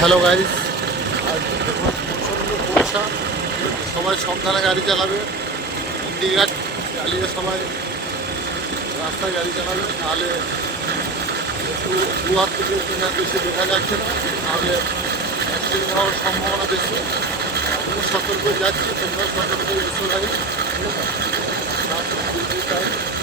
Hello guys, আজ দেখুন প্রচণ্ড বর্ষা। সবাই সাবধানে গাড়ি চালাবে, ইন্ডিকেট চালিয়ে সবাই রাস্তায় গাড়ি চালাবে, নাহলে একটু দু হাত থেকে 3 হাত বেশি দেখা যাচ্ছে না, নাহলে অ্যাক্সিডেন্ট হওয়ার সম্ভাবনা বেশি। আমিও সতর্ক যাচ্ছি, তোমরা সতর্ক এসো ভাই, ঠিক আছে?